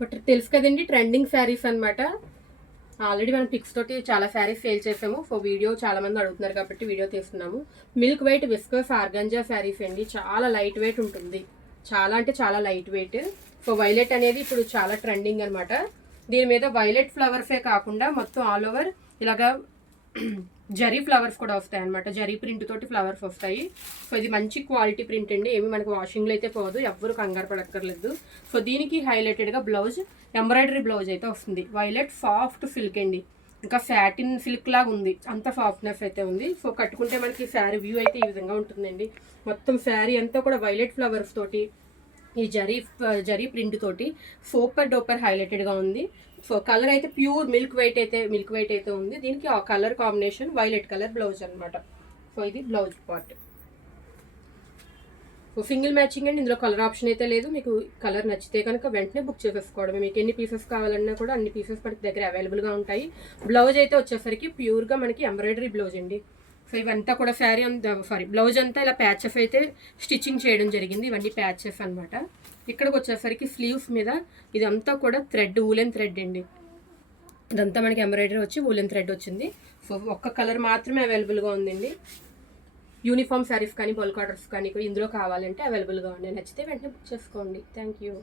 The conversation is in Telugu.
బట్ తెలుసు కదండి, ట్రెండింగ్ శారీస్ అనమాట. ఆల్రెడీ మనం పిక్స్ తోటి చాలా శారీస్ సేల్ చేసాము. వీడియో చాలా మంది అడుగుతున్నారు కాబట్టి వీడియో తీస్తున్నాము. Milk white viscose organza sarees అండి. చాలా లైట్ వెయిట్ ఉంటుంది, చాలా అంటే చాలా లైట్ వెయిట్. వైలెట్ అనేది ఇప్పుడు చాలా ట్రెండింగ్ అనమాట. దీని మీద వైలెట్ ఫ్లవర్సే కాకుండా మొత్తం ఆల్ ఓవర్ ఇలాగా జరీ ఫ్లవర్స్ కూడా వస్తాయి అనమాట. జరీ ప్రింట్ తోటి ఫ్లవర్స్ వస్తాయి. ఇది మంచి క్వాలిటీ ప్రింట్ అండి. ఏమి మనకు వాషింగ్లో అయితే పోదు, ఎవ్వరు కంగారు పడక్కర్లేదు. దీనికి హైలైటెడ్గా బ్లౌజ్, ఎంబ్రాయిడరీ బ్లౌజ్ అయితే వస్తుంది. వైలెట్ సాఫ్ట్ సిల్క్ అండి, ఇంకా సాటిన్ సిల్క్ లాగా ఉంది, అంత సాఫ్ట్నెస్ అయితే ఉంది. కట్టుకుంటే మనకి శారీ వ్యూ అయితే ఈ విధంగా ఉంటుందండి. మొత్తం శారీ అంతా కూడా వైలెట్ ఫ్లవర్స్ తోటి ఈ జరీ ప్రింట్ తోటి సూపర్ డూపర్ హైలైటెడ్గా ఉంది. కలర్ అయితే ప్యూర్ మిల్క్ వైట్ అయితే ఉంది. దీనికి ఆ colour combination violet colour blouse అనమాట. ఇది బ్లౌజ్ పార్ట్. సింగిల్ మ్యాచింగ్ అండి, ఇందులో కలర్ ఆప్షన్ అయితే లేదు. మీకు కలర్ నచ్చితే కనుక వెంటనే బుక్ చేసేసుకోవడమే. మీకు ఎన్ని పీసెస్ కావాలన్నా కూడా అన్ని పీసెస్ మనకి దగ్గర అవైలబుల్గా ఉంటాయి. బ్లౌజ్ అయితే వచ్చేసరికి ప్యూర్గా మనకి ఎంబ్రాయిడరీ బ్లౌజ్ అండి. ఇవంతా కూడా శారీ బ్లౌజ్ అంతా ఇలా ప్యాచెస్ అయితే స్టిచ్చింగ్ చేయడం జరిగింది. ఇవన్నీ ప్యాచెస్ అనమాట. ఇక్కడికి వచ్చేసరికి స్లీవ్స్ మీద ఇదంతా కూడా థ్రెడ్, ఊలెన్ థ్రెడ్ అండి. ఇదంతా మనకి ఎంబ్రాయిడరీ వచ్చి ఊలెన్ థ్రెడ్ వచ్చింది. ఒక్క కలర్ మాత్రమే అవైలబుల్గా ఉందండి. యూనిఫామ్ శారీస్ కానీ బల్క్ ఆర్డర్స్ కానీ ఇందులో కావాలంటే అవైలబుల్గా ఉన్నాయి. నచ్చితే వెంటనే బుక్ చేసుకోండి. Thank you.